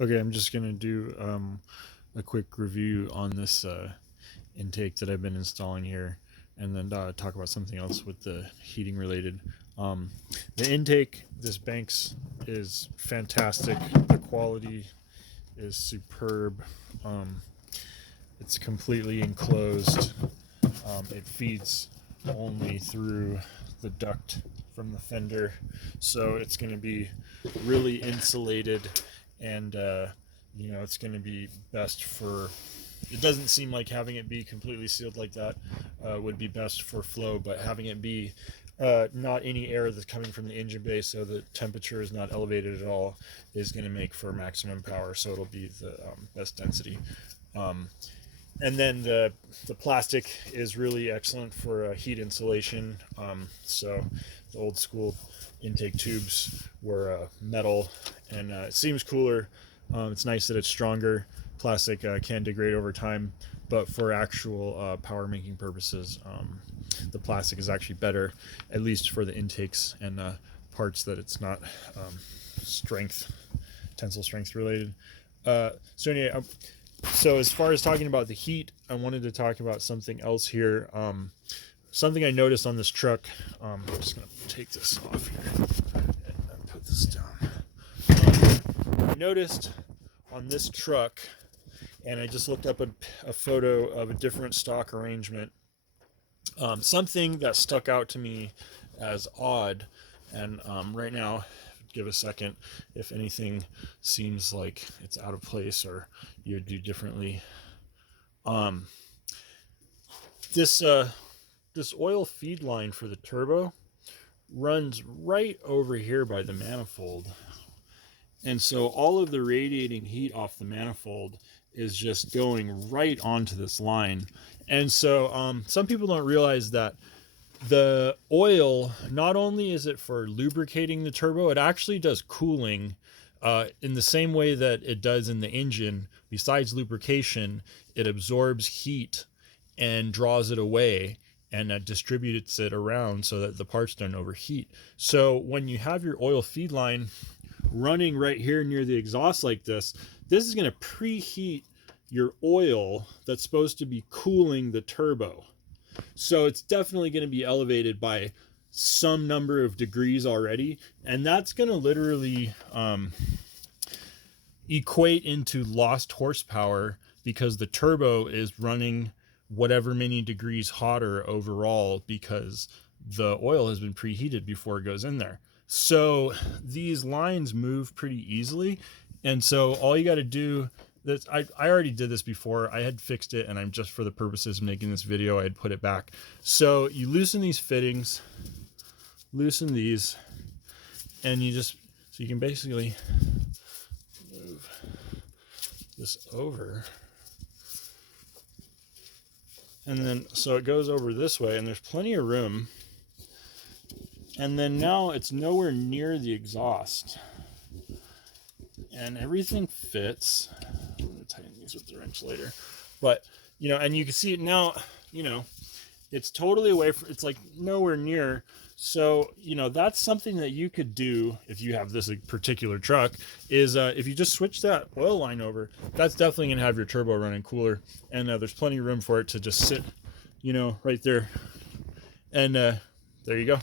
Okay, I'm just gonna do a quick review on this intake that I've been installing here, and then talk about something else with the heating related. Um, the intake, this Banks is fantastic. The quality is superb. Um, it's completely enclosed. It feeds only through the duct from the fender, so it's going to be really insulated, and it's going to be best for. It doesn't seem like having it be completely sealed like that would be best for flow, but having it be not any air that's coming from the engine bay, so the temperature is not elevated at all, is going to make for maximum power. So it'll be the best density. Um, and then the plastic is really excellent for heat insulation. So the old school intake tubes were metal, and it seems cooler. It's nice that it's stronger. Plastic can degrade over time, but for actual power making purposes, the plastic is actually better, at least for the intakes and parts that it's not strength, tensile strength related. So anyway, so as far as talking about the heat, I wanted to talk about something else here. Something I noticed on this truck. I'm just gonna take this off here and put this down. I noticed on this truck, and I just looked up a photo of a different stock arrangement. Something that stuck out to me as odd, and right now, give a second if anything seems like it's out of place or you would do differently. Um, this oil feed line for the turbo runs right over here by the manifold, and so all of the radiating heat off the manifold is just going right onto this line. And so some people don't realize that the oil, not only is it for lubricating the turbo, it actually does cooling in the same way that it does in the engine. Besides lubrication, it absorbs heat and draws it away, and distributes it around so that the parts don't overheat. So when you have your oil feed line running right here near the exhaust like this is going to preheat your oil that's supposed to be cooling the turbo. So it's definitely going to be elevated by some number of degrees already, and that's going to literally equate into lost horsepower, because the turbo is running whatever many degrees hotter overall because the oil has been preheated before it goes in there. So these lines move pretty easily, and so all you got to do, that I already did this before. I had fixed it, and I'm just for the purposes of making this video, I had put it back. So you loosen these fittings, loosen these, and so you can basically move this over. And then, so it goes over this way, and there's plenty of room. And then now it's nowhere near the exhaust. And everything fits. I'm going to tighten these with the wrench later. But, and you can see it now, it's totally away from, it's like nowhere near. So, that's something that you could do if you have this particular truck, is if you just switch that oil line over, that's definitely going to have your turbo running cooler. And there's plenty of room for it to just sit, right there. And there you go.